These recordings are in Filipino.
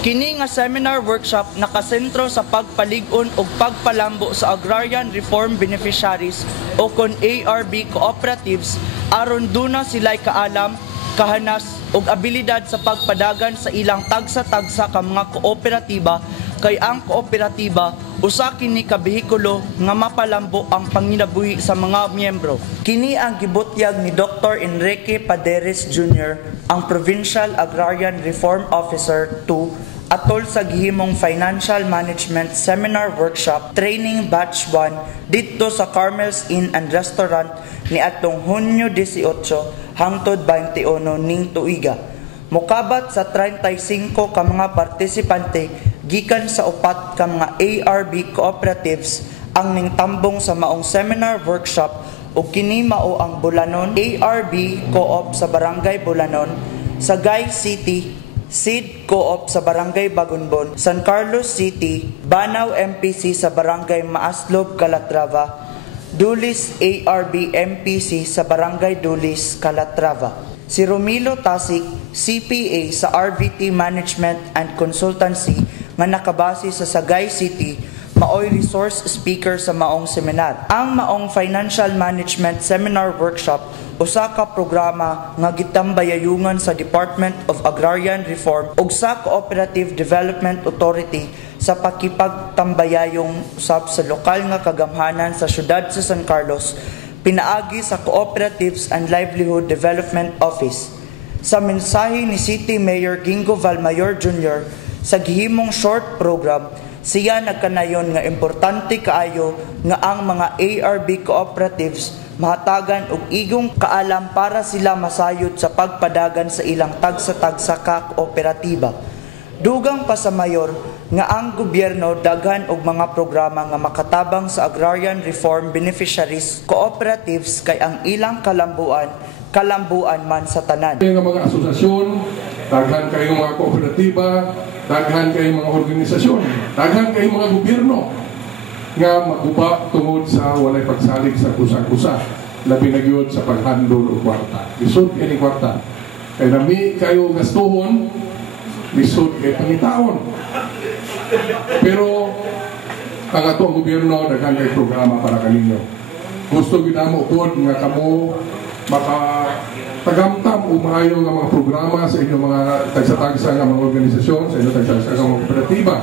Kini nga seminar workshop nakasentro sa pagpalig-on ug pagpalambo sa agrarian reform beneficiaries o kon ARB cooperatives aron duna sila'y kaalam, kahanas ug abilidad sa pagpadagan sa ilang tagsa-tagsa ka mga kooperatiba kay ang kooperatiba usa kini ka behikulo nga mapalambo ang panginabuhi sa mga miyembro. Kini ang gibutyag ni Dr. Enrique Paderes Jr., ang Provincial Agrarian Reform Officer 2 atol sa gihimong Financial Management Seminar Workshop Training Batch 1 dito sa Carmel's Inn and Restaurant ni atong Hunyo 18 hangtod 21 ning tuiga. Mokabat sa 35 ka mga partisipante gikan sa upat ka mga ARB cooperatives ang ningtambong sa maong seminar workshop o kini mao ang Bulanon ARB Co-op sa Barangay Bulanon, Sagay City Seed Co-op sa Barangay Bagunbon, San Carlos City, Banao MPC sa Barangay Maaslob, Calatrava, Dulis ARB MPC sa Barangay Dulis, Calatrava. Si Romilo Tasik, CPA sa RVT Management and Consultancy nga nakabase sa Sagay City, maoy resource speaker sa maong seminar. Ang maong Financial Management Seminar Workshop usa ka programa nga gitambayayungan sa Department of Agrarian Reform ug sa Cooperative Development Authority sa pakipagtambayayong usab sa lokal nga kagamhanan sa syudad sa San Carlos, pinaagi sa Cooperatives and Livelihood Development Office. Sa mensahe ni City Mayor Gingo Valmayor Jr. sa gihimong short program, siya nagkanayon nga importante kaayo nga ang mga ARB cooperatives mahatagan og igong kaalam para sila masayod sa pagpadagan sa ilang tagsa-tagsa ka kooperatiba. Dugang pa sa mayor nga ang gobyerno daghan og mga programa nga makatabang sa agrarian reform beneficiaries cooperatives kay ang ilang kalambuan man sa tanan. Ang mga asosasyon, daghan kayong mga kooperatiba, daghan kayong mga organisasyon, daghan kayong mga gobyerno nga maguba tungod sa walay pagsalig sa kusa-kusa, labi na gyud sa paghandol og kwarta. Lisod kay ni kwarta. Kay nami kayo gastuhon, lisod kay pangitaon. Pero ang atong gobyerno daghan kay programa para kaninyo. Gusto gyud namo pod nga kamo tagamtam o maayo nga mga programa sa inyong mga tagsa-tagsa nga mga organisasyon, sa inyong tagsa-tagsa nga mga kooperatiba.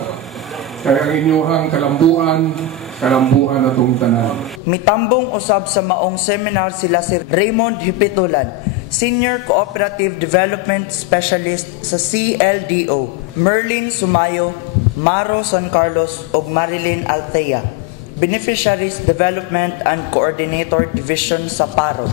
Kaya ang inyong kalambuan atong tanan. Mitambong usab sa maong seminar sila si Raymond Hipitulan, Senior Cooperative Development Specialist sa CLDO, Merlin Sumayo, Maro San Carlos ug Marilyn Althea, Beneficiaries Development and Coordinator Division sa PARO.